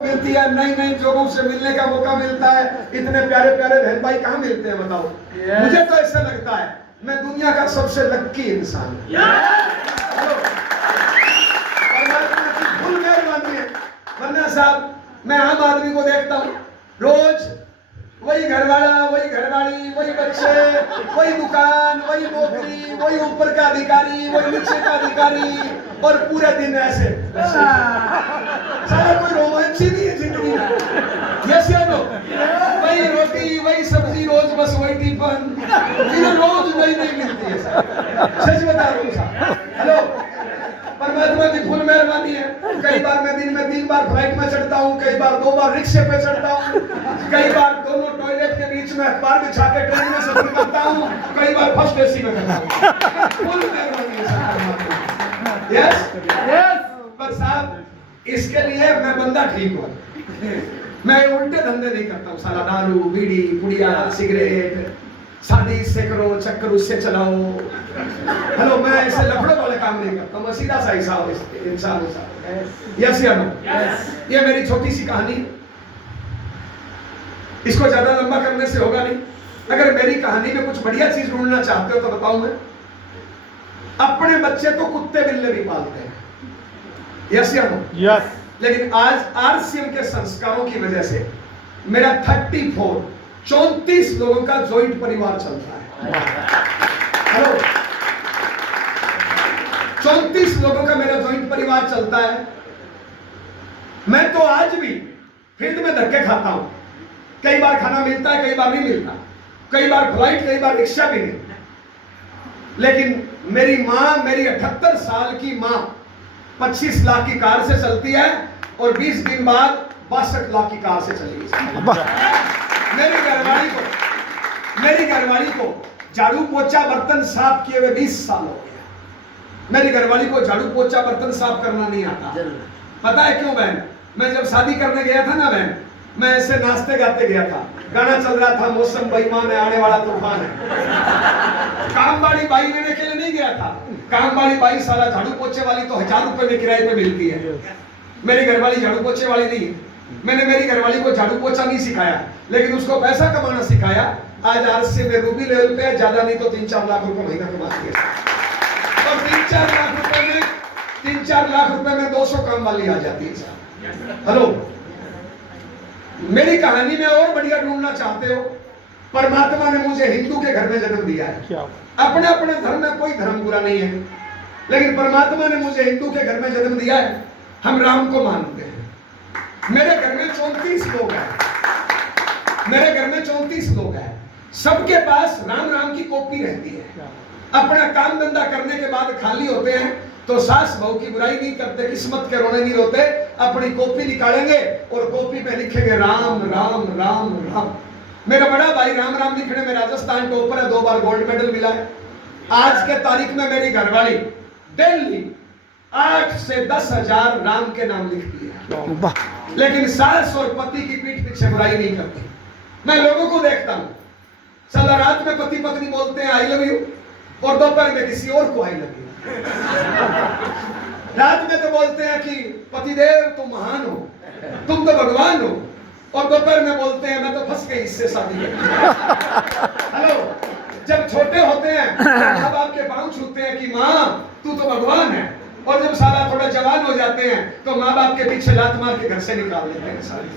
मिलती है, नई नई लोगों से मिलने का मौका मिलता है। इतने प्यारे प्यारे बहन भाई कहाँ मिलते हैं बताओ। मुझे तो ऐसा लगता है मैं दुनिया का सबसे लक्की इंसान हूं। फुल मेहरबानी है। वरना साहब मैं आम आदमी को देखता हूँ, रोज वही घरवाला, वही घरवाली, वही बच्चे, वही दुकान, वही नौकरी, वही ऊपर का अधिकारी, वही नीचे का अधिकारी, और पूरे दिन ऐसे सारा कोई रोमांच ही नहीं है जिंदगी में। यस या नो? वही रोटी, वही सब्जी, रोज बस वही टिफिन, इधर रोज नई नई मिलती है। सच बता रहा हूँ साहब। हेलो, परमात्मा की फुल मेहरबानी है। कई बार मैं दिन में 3 बार फ्लाइट में चढ़ता हूँ, कई बार 2 बार रिक्शे पे चढ़ता हूँ, कई बार दोनों टॉयलेट के बीच में अखबार बिछा के ट्रेन में सफर करता हूँ, कई बार फर्स्ट एसी में करता हूँ। फुल मेहरबानी है। Yes yes. पर साहब इसके लिए मैं बंदा ठीक हूँ। मैं उल्टे धंधे नहीं करता हूँ। साला दारू, बीड़ी, पुड़िया, सिगरेट, शादी इससे करो, चक्कर उससे चलाओ। हेलो, मैं ऐसे लफड़ों वाले काम नहीं करता हूँ। मैं सीधा सा इंसान हूँ साहब। यस या नो? ये मेरी छोटी सी कहानी, इसको ज्यादा लंबा करने से होगा नहीं। अगर मेरी कहानी में कुछ बढ़िया चीज ढूंढना चाहते हो तो बताऊं मैं। अपने बच्चे तो कुत्ते बिल्ले भी पालते हैं। यस या नो? यस। लेकिन आज आरसीएम के संस्कारों की वजह से मेरा 34 लोगों का जॉइंट परिवार चल रहा है। हेलो, 34 लोगों का मेरा जॉइंट परिवार चलता है। मैं तो आज भी फील्ड में धक्के खाता हूं। कई बार खाना मिलता है, कई बार नहीं मिलता, कई बार फ्लाइट, कई बार रिक्शा भी नहीं। लेकिन मेरी माँ, मेरी 78 साल की माँ 25 लाख की कार से चलती है और 20 दिन बाद 62 लाख की कार से चलेगी। मेरी घरवाली को झाड़ू पोछा बर्तन साफ किए हुए 20 साल हो गया। मेरी घरवाली को झाड़ू पोछा बर्तन साफ करना नहीं आता। पता है क्यों बहन? मैं जब शादी करने गया था ना बहन, मैं ऐसे नाचते गाते गया था। गाना चल रहा था, मौसम बेईमान है, आने वाला तूफान है। काम वाली बाई लेने के लिए नहीं गया था। काम वाली बाई साला झाड़ू पोछे वाली तो 1000 रुपए में किराए पे मिलती है। मेरी घरवाली झाड़ू पोछे वाली नहीं है। मैंने मेरी घरवाली को झाड़ू पोछा नहीं सिखाया, लेकिन उसको पैसा कमाना सिखाया। आज आरसीएम में रूबी लेवल पे ज्यादा नहीं तो 3-4 लाख रुपए महीना कमाती है। और 3-4 लाख रुपए में 200 काम वाली आ जाती है। हेलो, मेरी कहानी में और बढ़िया ढूंढना चाहते हो? परमात्मा ने मुझे हिंदू के घर में जन्म दिया है। अपने अपने धर्म में कोई धर्म बुरा नहीं है, लेकिन परमात्मा ने मुझे हिंदू के घर में जन्म दिया है। हम राम को मानते हैं। मेरे घर में 34 लोग हैं। मेरे घर में 34 लोग हैं। सबके पास राम राम की कॉपी रहती है। अपना काम धंधा करने के बाद खाली होते हैं तो सास बहू की बुराई नहीं करते, किस्मत के रोने नहीं रोते। अपनी कॉपी निकालेंगे और कॉपी पे लिखेंगे राम राम राम राम। मेरा बड़ा भाई राम राम लिखने में राजस्थान टॉपर है, 2 बार गोल्ड मेडल मिला है। आज के तारीख में मेरी घरवाली डेली 8 से 10 हजार राम के नाम लिखती है, लेकिन सास और पति की पीठ पीछे बुराई नहीं करती। मैं लोगों को देखता हूं, साला रात में पति पत्नी बोलते हैं आई लव यू, और दोपहर में किसी और को आई लव यू। रात में तो बोलते हैं कि पतिदेव तुम महान हो, तुम तो भगवान हो, और दोपहर में बोलते हैं मैं तो फंस गई इससे शादी में। हेलो, जब छोटे होते हैं माँ बाप के पांव छूते हैं कि माँ तू तो भगवान है, और जब साला थोड़ा जवान हो जाते हैं तो माँ बाप के पीछे लात मार के घर से निकाल देते हैं। सारी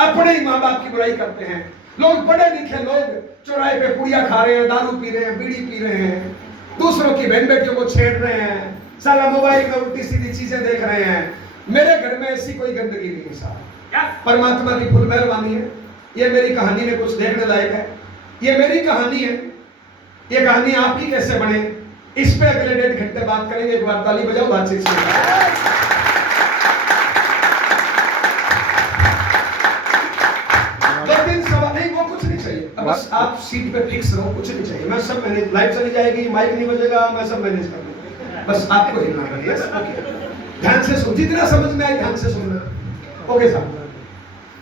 अपने ही माँ बाप की बुराई करते हैं। लोग पढ़े लिखे लोग चौराहे पे पुड़िया खा रहे हैं, दारू पी रहे हैं, बीड़ी पी रहे हैं, दूसरों की बहन बेटियों को छेड़ रहे हैं, साला मोबाइल में उल्टी सीधी चीजें देख रहे हैं। मेरे घर में ऐसी कोई गंदगी नहीं साहब। परमात्मा की फुल मेहरबानी है। ये मेरी कहानी में कुछ देखने लायक है। ये मेरी कहानी है। ये कहानी आपकी कैसे बने, इस पे अगले 1.5 घंटे बात करेंगे। एक बार ताली बजाओ बातचीत से। 2-3 सवाल नहीं, वो कुछ नहीं चाहिए। बस आप सीट पे फिक्स रहो, कुछ नहीं चाहिए। मैं सब मैनेज, लाइट चली जाएगी, माइक नहीं बजेगा, मैं सब मैनेज कर लूंगा। बस आपको हिलना है। ध्यान से सुन, जितना समझ में आए ध्यान से सुनना। ओके साहब,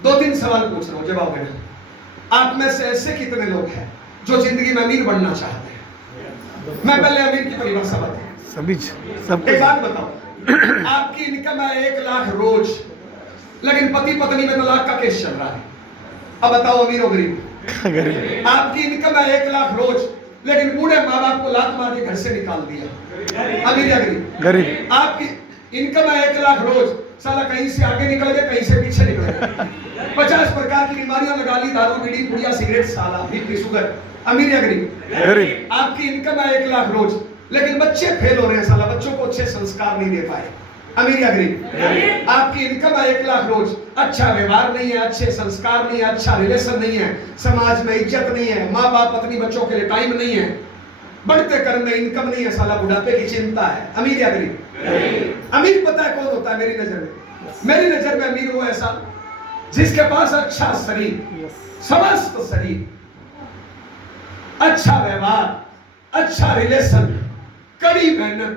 2-3 सवाल पूछ रहा हूँ, जवाब देना। आप में से ऐसे कितने लोग हैं जो जिंदगी में अमीर बनना चाहते हैं? मैं पहले अमीर की परिभाषा बताऊं। सभी सब एक बात बताओ, आपकी इनकम है 1 लाख रोज, लेकिन पति पत्नी में तलाक का केस चल रहा है। अब बताओ अमीर और गरीब। आपकी इनकम है 1 लाख रोज, लेकिन बूढ़े माँ बाप को लात मार के घर से निकाल दिया। अमीर या गरीब? आपकी इनकम है 1 लाख रोज, साला कहीं से आगे निकल गए, कहीं से पीछे निकल गए। 50 प्रकार की बीमारियां लगा ली, दारू बीड़ी पुड़िया सिगरेट साला बीपी शुगर। अमीर या गरीब? आपकी इनकम है 1 लाख रोज, लेकिन बच्चे फेल हो रहे हैं, साला बच्चों को अच्छे संस्कार नहीं दे पाए। अमीर या गरीब? आपकी इनकम है 1 लाख रोज, अच्छा व्यवहार नहीं है, अच्छे संस्कार नहीं है, अच्छा रिलेशन नहीं है, समाज में इज्जत नहीं है, माँ बाप पत्नी बच्चों के लिए टाइम नहीं है, बढ़ते कर्म में इनकम नहीं है, साला बुढ़ापे की चिंता है। अमीर या गरीब? अमीर पता है कौन होता है मेरी नजर में? मेरी नजर में अमीर वो ऐसा जिसके पास अच्छा शरीर, समस्त शरीर, अच्छा व्यवहार, अच्छा रिलेशन, कड़ी मेहनत,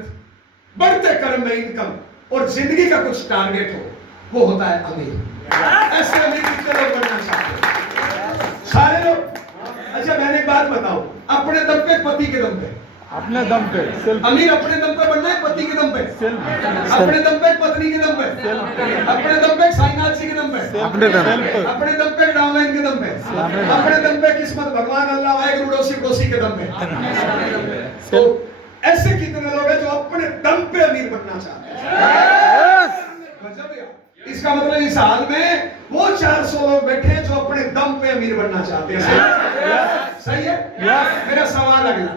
बढ़ते कर्म में इनकम और जिंदगी का कुछ टारगेट हो, वो होता है अमीर। ऐसे अमीर कितने लोग बनना चाहते हैं? सारे लोग। अच्छा मैंने एक बात बताओ, अपने दम पे पति के दम पे, अपने दम पे अमीर अपने दम पे बनना है, पति के दम पे, अपने दम पे पत्नी के दम पे, अपने दम पे साईनाथ जी के दम पे, अपने दम पे डाउनलाइन के दम पे, अपने दम पे किस्मत भगवान अल्लाह वाहेगुरु डोसी कोसी के दम पे। तो ऐसे कितने लोग हैं जो अपने दम पे अमीर बनना चाहते हैं? इसका मतलब इस हाल में वो 400 लोग बैठे हैं जो अपने दम पे अमीर बनना चाहते हैं। सही है? मेरा सवाल अगला,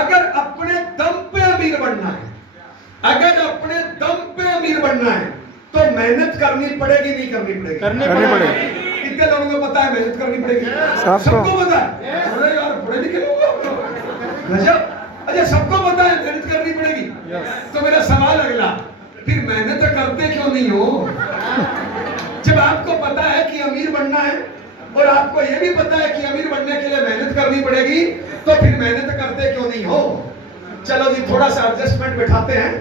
अगर अपने दम पे अमीर बनना है, अगर अपने दम पे अमीर बनना है तो मेहनत करनी पड़ेगी नहीं करनी पड़ेगी? करनी पड़ेगी। कितने लोगों को पता है मेहनत करनी पड़ेगी? सबको पता है। अरे यार पढ़े लिखे लोग गजब। अच्छा सबको पता है मेहनत करनी पड़ेगी। तो मेरा सवाल अगला, फिर मेहनत करते क्यों नहीं हो? जब आपको पता है कि अमीर बनना है और आपको यह भी पता है कि अमीर बनने के लिए मेहनत करनी पड़ेगी, तो फिर मेहनत करते क्यों नहीं हो? चलो जी थोड़ा सा एडजस्टमेंट बिठाते हैं।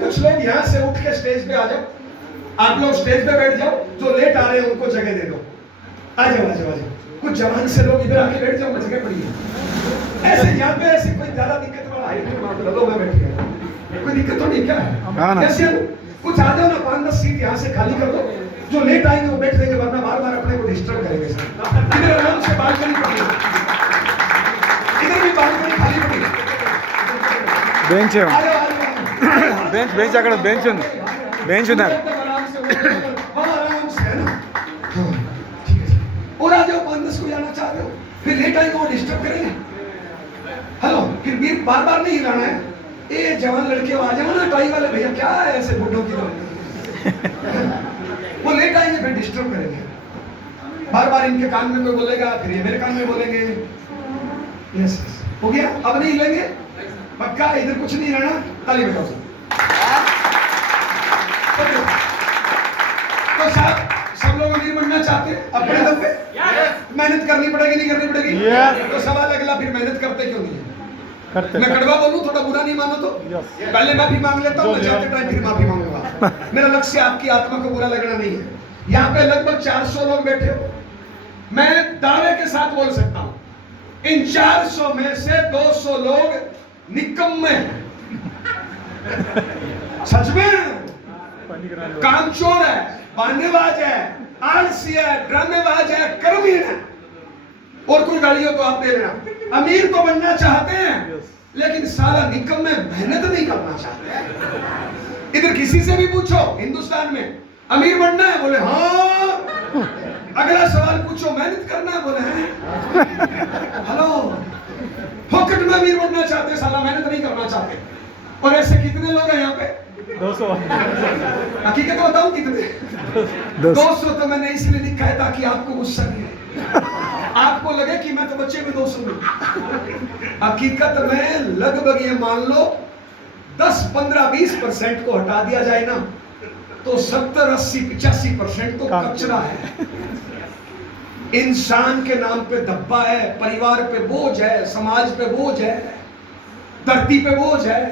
कुछ लोग यहाँ से उठ के स्टेज पे आ जाओ, आप लोग स्टेज पे बैठ जाओ, जो लेट आ रहे हैं उनको जगह दे दो। आ जाओ आ जाओ आ जाओ। कुछ जवान से लोग इधर आके बैठ जाओ, मैं जगह पड़ी है। ऐसे यहाँ पे ऐसी कोई ज्यादा दिक्कत वाला हाइट लो, मैं बैठ गया, कोई दिक्कत तो नहीं क्या है? कैसे कुछ आ जाओ ना, 5-10 सीट यहाँ से खाली कर दो, जो लेट आएंगे वो बैठ जाएंगे, वरना बार बार अपने को डिस्टर्ब करेंगे। इधर आराम से बालकनी पड़ी है, इधर भी बालकनी खाली पड़ी है, बेंच बेंच अక్కడ बेंच ఉంది, बेंच ఉంది आराम से है ना। ठीक है और आ जाओ, 5-10 को जाना चाह रहे हो, फिर लेट आएंगे वो डिस्टर्ब करेंगे। हेलो, फिर बार बार नहीं हिलाना है। ए जवान लड़के आ जाओ ना, टाई वाले भैया, क्या है ऐसे बुड्ढों की तरह? वो लेट आएंगे फिर डिस्टर्ब करेंगे, बार बार इनके कान में कोई बोलेगा, फिर ये मेरे कान में बोलेंगे। यस हो गया, अब नहीं हिलेंगे पक्का, इधर कुछ नहीं रहना, ताली बजाओ सब। तो सब लोग अमीर बनना चाहते हैं अपने दम पे, मेहनत करनी पड़ेगी नहीं करनी पड़ेगी? तो सवाल अगला, फिर मेहनत करते क्यों नहीं है? मैं कड़वा बोलूं, थोड़ा बुरा नहीं मानो तो पहले माफी मांग लेता हूं, मैं जाते टाइम फिर माफी मांगूंगा। मेरा लक्ष्य आपकी आत्मा को बुरा लगना नहीं है। यहाँ पे लगभग 400 लोग बैठे हो, मैं दावे के साथ बोल सकता हूं, इन 400 में से 200 लोग निकम्मे हैं। सच में कामचोर है, बहानेबाज है, आलसी है, ड्रामेबाज है, कर्महीन है। और कोई गाली हो तो आप दे लेना। अमीर तो बनना चाहते हैं लेकिन साला निकम्मे मेहनत नहीं करना चाहते। इधर किसी से भी पूछो हिंदुस्तान में अमीर बनना है, बोले हाँ। अगला सवाल पूछो मेहनत करना है, बोले हैं। हेलो, फोकट में अमीर बनना चाहते, साला मेहनत नहीं करना चाहते। और ऐसे कितने लोग हैं यहाँ पे? 200। हकीकत बताऊं कितने? 200 तो मैंने इसलिए लिखा है ताकि आपको गुस्सा नहीं आए, आपको लगे कि मैं तो बच्चे में 200 हूं। हकीकत में लगभग ये मान लो 10, 15, 20% को हटा दिया जाए ना तो 70, 80, 85% तो कचरा है। इंसान के नाम पे धब्बा है, परिवार पे बोझ है, समाज पे बोझ है, धरती पे बोझ है।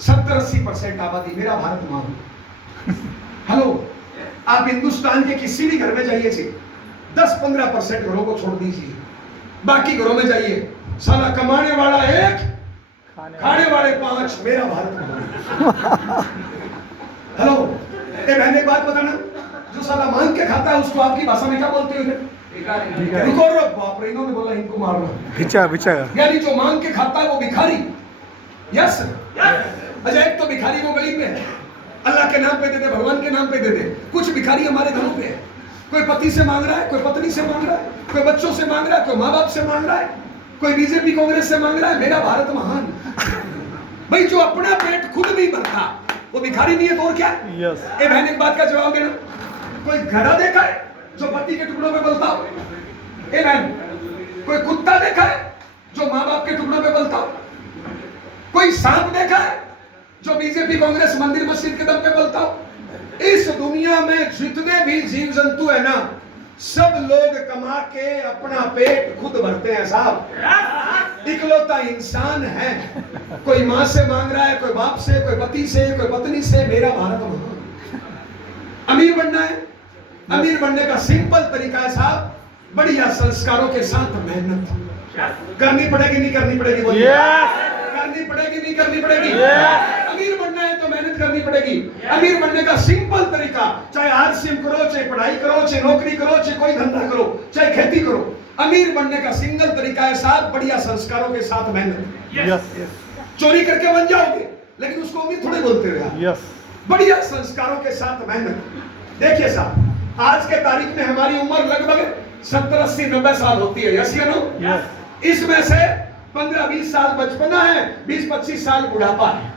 70-80% आबादी मेरा भारत मानो। हेलो, आप हिंदुस्तान के किसी भी घर में जाइए जी, 10-15% घरों को छोड़ दीजिए, बाकी घरों में जाइए, साला कमाने वाला 1, खाने वाले 5, मेरा भारत मानो। हेलो, एक बात बताना, जो साला मांग के खाता है उसको आपकी भाषा में क्या बोलते हो? रुको रो बाप रे, इन्होंने बोला इनको मारना। भिक्षा भिक्षा यानी जो मांग के खाता है वो भिखारी। यस अच्छा, एक तो भिखारी वो गरीब है, अल्लाह के नाम पे दे दे, भगवान के नाम पे दे दे। कुछ भिखारी हमारे घरों पे है, कोई पति से मांग रहा है, कोई पत्नी से मांग रहा है, कोई बच्चों से मांग रहा है, कोई माँ बाप से मांग रहा है, कोई बीजेपी कांग्रेस से मांग रहा है। मेरा भारत महान। भाई जो अपना पेट खुद नहीं भरता वो भिखारी नहीं है तो और क्या? यस ए बहन एक बात का जवाब देना, कोई घड़ा देखा है जो पति के टुकड़ों पे पलता हो? ए बहन, कोई कुत्ता देखा है जो माँ बाप के टुकड़ों पे पलता हो? कोई सांप देखा है जो बीजेपी कांग्रेस मंदिर मस्जिद के दम पे पलता हो? इस दुनिया में जितने भी जीव जंतु है ना, सब लोग कमा के अपना पेट खुद भरते हैं साहब। इकलौता इंसान है, कोई माँ से मांग रहा है, कोई बाप से, कोई पति से, कोई पत्नी से। मेरा भारत महान। अमीर बनना है, अमीर बनने का सिंपल तरीका है साहब, बढ़िया संस्कारों के साथ मेहनत करनी पड़ेगी। नहीं करनी पड़ेगी? बोलिए। करनी पड़ेगी नहीं करनी पड़ेगी? अमीर बनना है तो मेहनत करनी पड़ेगी। अमीर बनने का सिंपल तरीका, चाहे आरसीएम करो, चाहे पढ़ाई करो, चाहे नौकरी करो, चाहे कोई धंधा करो, चाहे खेती करो, अमीर बनने का सिंगल तरीका है साहब, बढ़िया संस्कारों के साथ मेहनत। यस चोरी करके बन जाओगे लेकिन उसको अमीर थोड़े बोलते हो। यस बढ़िया संस्कारों के साथ मेहनत। देखिए साहब, आज के तारीख में हमारी उम्र लगभग 70, 80, 90 साल होती है। यस या नो? यस इसमें से 15-20 साल बचपना है, 20-25 साल बुढ़ापा है।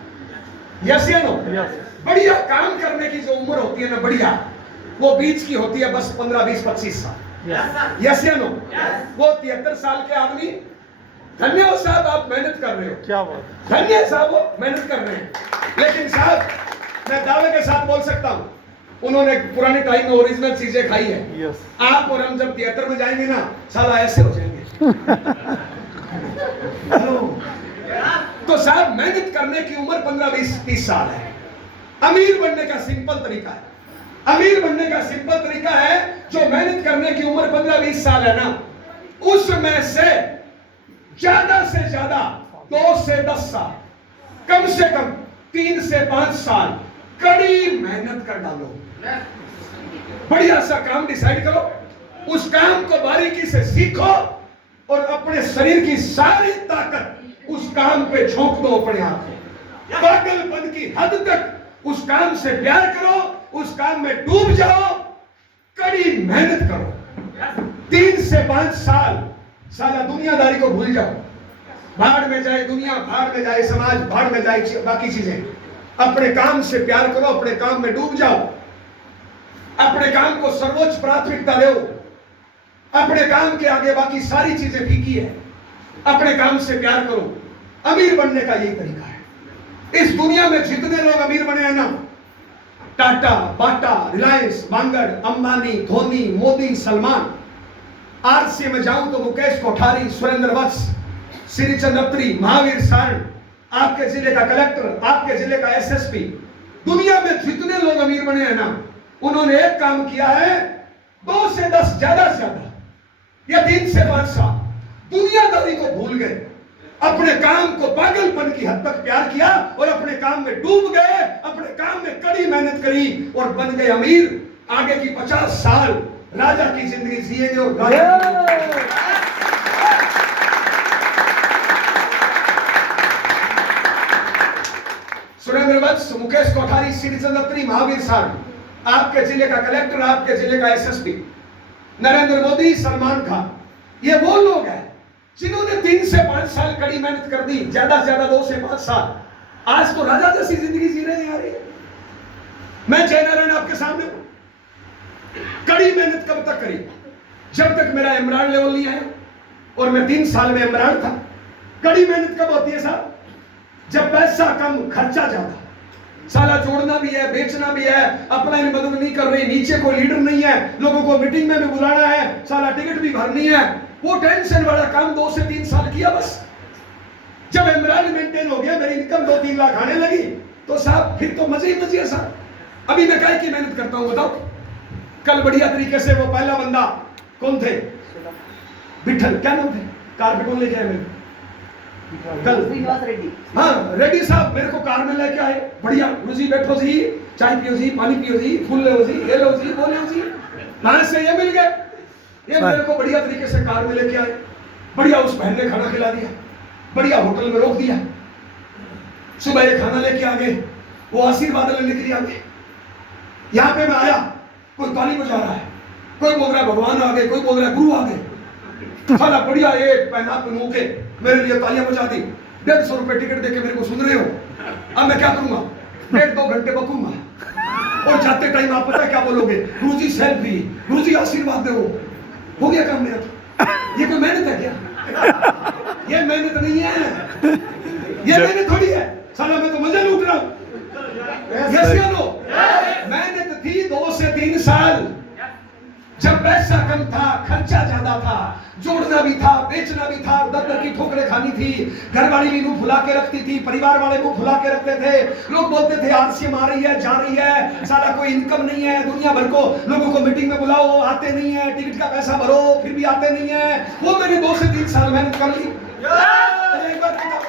यस या नो? यस बढ़िया काम करने की जो उम्र होती है ना, बढ़िया, वो बीच की होती है, बस 15-20-25 साल। यस या नो? वो 73 साल के आदमी, धन्य हो साहब आप मेहनत कर रहे हो, क्या बात, धन्य है साहब वो मेहनत कर रहे हैं। लेकिन साहब मैं दावे के साथ बोल सकता हूँ, उन्होंने पुराने टाइम में ओरिजिनल चीजें खाई है। यस आप और हम जब 73 में जाएंगे ना, साला ऐसे हो जाएंगे। हेलो, तो साहब मेहनत करने की उम्र 15-20-30 साल है। अमीर बनने का सिंपल तरीका है, अमीर बनने का सिंपल तरीका है, जो मेहनत करने की उम्र 15-20 साल है ना, उसमें से ज्यादा 2 से 10 साल, कम से कम 3 से 5 साल कड़ी मेहनत कर डालो। बढ़िया सा काम डिसाइड करो, उस काम को बारीकी से सीखो और अपने शरीर की सारी ताकत उस काम पे झोंक दो। अपने आप को पागलपन की हद तक उस काम से प्यार करो, उस काम में डूब जाओ, कड़ी मेहनत करो। 3 से 5 साल साला दुनियादारी को भूल जाओ। भाड़ में जाए दुनिया, भाड़ में जाए समाज, भाड़ में जाए बाकी चीजें। अपने काम से प्यार करो, अपने काम में डूब जाओ, अपने काम को सर्वोच्च प्राथमिकता दो। अपने काम के आगे बाकी सारी चीजें फीकी है। अपने काम से प्यार करो। अमीर बनने का यही तरीका है। इस दुनिया में जितने लोग अमीर बने हैं ना, टाटा, बाटा, रिलायंस, बांगड़, अंबानी, धोनी, मोदी, सलमान, आरसी में जाऊं तो मुकेश कोठारी, सुरेंद्र वत्स, श्री चंद्रत्री, महावीर सारण, आपके जिले का कलेक्टर, आपके जिले का एसएसपी, दुनिया में जितने लोग अमीर बने हैं ना, उन्होंने एक काम किया है, 2 से 10, ज्यादा से ज्यादा, या 3 से 5 साल दुनियादारी को भूल गए, अपने काम को पागलपन की हद तक प्यार किया और अपने काम में डूब गए, अपने काम में कड़ी मेहनत करी और बन गए अमीर। आगे की 50 साल राजा की जिंदगी जिएंगे और सुरेंद्र वत्स, मुकेश कोठारी, श्री चंद्रत्री, महावीर सारण, आपके जिले का कलेक्टर, आपके जिले का एसएसपी, नरेंद्र मोदी, सलमान खान, ये वो लोग हैं जिन्होंने 3 से 5 साल कड़ी मेहनत कर दी, ज्यादा से ज्यादा 2 से 5 साल। आज तो राजा जैसी जिंदगी जी रहे हैं यार। मैं जयनारायण आपके सामने हूं। कड़ी मेहनत कब तक करी? जब तक मेरा एमराल्ड लेवल नहीं आया, और मैं 3 साल में एमराल्ड था। कड़ी मेहनत कब होती है साहब? जब पैसा कम, खर्चा ज्यादा, साला जोड़ना भी है, बेचना भी है, अपना ही मदद नहीं कर रही, नीचे कोई लीडर नहीं है, लोगों को मीटिंग में भी बुलाना है, साला टिकट भी भरनी है, वो टेंशन वाला काम 2 से 3 साल किया बस। जब एमराल्ड मेंटेन हो गया, मेरी इनकम 2-3 लाख आने लगी, तो साहब फिर तो मजे ही मजे है साहब। अभी मैं काहे की मेहनत करता हूं बताओ? कल बढ़िया तरीके से वो पहला बंदा कौन थे? विठल, क्या नाम थे? कार पे कौन लेके आए मेरे कल? श्रीनिवास रेड्डी। हाँ, रेड्डी साहब मेरे को कार में लेके आए, बढ़िया, गुरुजी बैठो जी, चाय पियो जी, पानी पियो जी, फूल लो जी, ये लो जी, वो लो जी। वहां से ये मिल गए, ये मेरे को बढ़िया तरीके से कार में लेके आए, बढ़िया उस बहन ने खाना खिला दिया, बढ़िया होटल में रोक दिया। सुबह ये खाना लेके आ गए, वो आशीर्वाद लेने के लिए आ गए। यहाँ पे मैं आया, कोई ताली बजा रहा है, कोई बोल रहा है भगवान आ गए, कोई बोल रहा है गुरु आ गए। साला बढ़िया ये पहना पहनू के मेरे लिए तालियां बजा दी। 150 रुपए टिकट देके मेरे को सुन रहे हो। अब मैं क्या करूंगा, 1-2 घंटे बकूंगा और जाते टाइम आप पता क्या बोलोगे, गुरुजी सेल्फी, गुरुजी आशीर्वाद दो। हो गया काम मेरा। ये कोई मेहनत है क्या? ये मेहनत नहीं है, ये मेहनत थोड़ी है। साला मैं तो मजा लूट रहा हूं। यस या नो? मेहनत थी 2 से 3 साल, जब पैसा कम था, खर्चा ज्यादा था, जोड़ना भी था, बेचना भी था, दर की ठोकरें खानी थी, घरवाली भी मुंह फुला के रखती थी, परिवार वाले मुंह फुला के रखते थे। लोग बोलते थे आरसीएम आ रही है, जा रही है, साला कोई इनकम नहीं है, दुनिया भर को लोगों को मीटिंग में बुलाओ, आते नहीं है, टिकट का पैसा भरो, फिर भी आते नहीं है। वो मैंने 2 से 3 साल मेहनत कर ली। एक बार बताओ,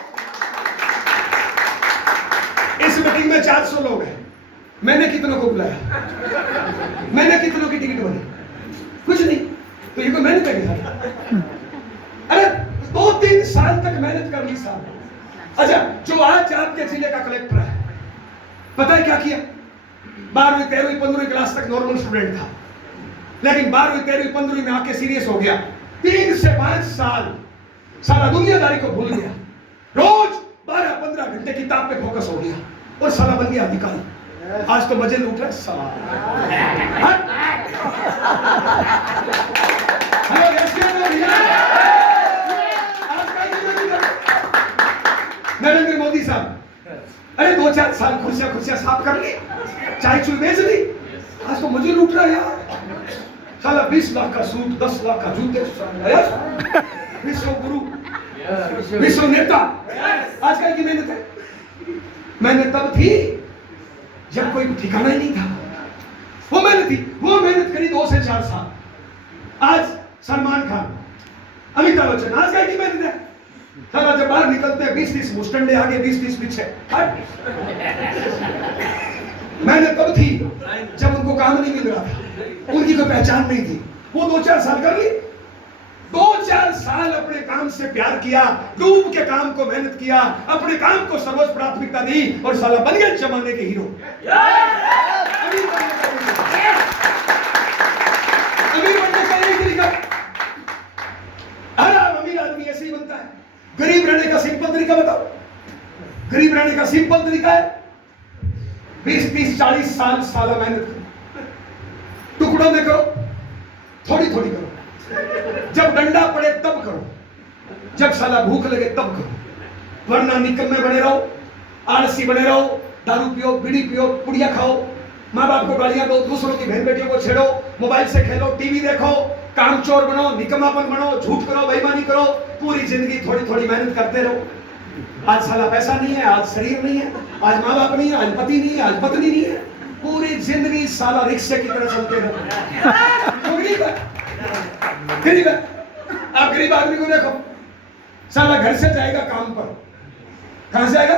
इस मीटिंग में 400 लोग हैं, मैंने कितनों को बुलाया, मैंने कितनों की टिकट बनी? कुछ नहीं। तो ये कोई मेहनत है क्या? अरे 2-3 साल तक मेहनत कर ली साहब। अच्छा, जो आज आपके जिले का कलेक्टर है, पता है क्या किया? 12वीं 13वीं 15वीं क्लास तक नॉर्मल स्टूडेंट था, लेकिन 12वीं 13वीं 15वीं में आके सीरियस हो गया। 3 से 5 साल सारा दुनियादारी को भूल गया, रोज 12-15 घंटे किताब पे फोकस हो गया और साला बन गया अधिकारी। आज तो मजे लूट रहा है साला। हेलो नरेंद्र मोदी साहब, अरे 2-4 साल खुर्सियां साफ कर ली, चाय चुई बेच ली, आज तो मुझे लूट रहा है यार। साला 20 लाख का सूट, 10 लाख का जूते, विश्व गुरु, विश्व नेता। आजकल की मेहनत है। मैंने तब थी जब कोई ठिकाना ही नहीं था। वो मेहनत थी, वो मेहनत करी 2 से 4 साल। आज सलमान खान, अमिताभ बच्चन, आज क्या की मेहनत है? साला जब बाहर निकलते हैं 20-30 मुस्टंडे आगे, 20-30 पीछे। मैंने तब थी जब उनको काम नहीं मिल रहा था, उनकी कोई पहचान नहीं थी। वो 2-4 साल कर ली। 2-4 साल अपने काम से प्यार किया, डूब के काम को मेहनत किया, अपने काम को सर्वोच्च प्राथमिकता दी और साला बन गए जमाने के हीरो। अमीर बनने का यही तरीका। हर अमीर आदमी ऐसे ही बनता है। गरीब रहने का सिंपल तरीका बताओ। गरीब रहने का सिंपल तरीका है 20-30-40 साल साला मेहनत करो, टुकड़ों में करो, थोड़ी थोड़ी करो। जब डंडा पड़े तब करो, जब साला भूख लगे तब करो, वरना निकम्मे बने रहो, आलसी बने रहो, दारू पियो, बीड़ी पियो, पुड़िया खाओ, माँ बाप को गालियां दो, दूसरों की बहन बेटियों को छेड़ो, मोबाइल से खेलो, टीवी देखो, कामचोर बनो, निकम्मापन बनो, झूठ करो, बेईमानी करो, पूरी जिंदगी थोड़ी थोड़ी मेहनत करते रहो। आज साला पैसा नहीं है, आज शरीर नहीं है, आज माँ बाप नहीं है, आज पति नहीं है, आज पत्नी नहीं है, पूरी जिंदगी साला रिक्शे की तरह चलते रहो। गरीब है, गरीब है। आप गरीब आदमी को देखो, साला घर से जाएगा काम पर, कहां से आएगा?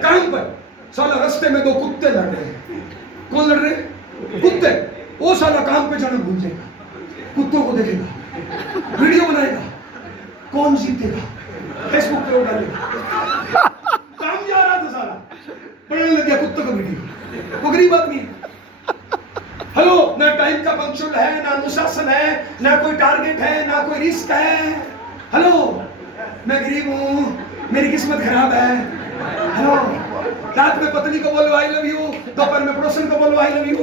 काम पर। साला रास्ते में 2 कुत्ते लड़ रहे हैं। कौन लड़ रहे? कुत्ते। वो साला काम पे जाना भूल जाएगा, कुत्तों को देखेगा, वीडियो बनाएगा, कौन जीतेगा, फेसबुक पे डालेगा। काम जा रहा था साला, पढ़ने लग गया कुत्तों का वीडियो। वो गरीब आदमी है। हेलो, ना टाइम का पंक्चुअल है, ना अनुशासन है, ना कोई टारगेट है, ना कोई रिस्क है। हेलो, मैं गरीब हूं, मेरी किस्मत खराब है। हेलो, रात में पत्नी को बोलो आई लव यू, दोपहर में पड़ोसन को बोलो आई लव यू।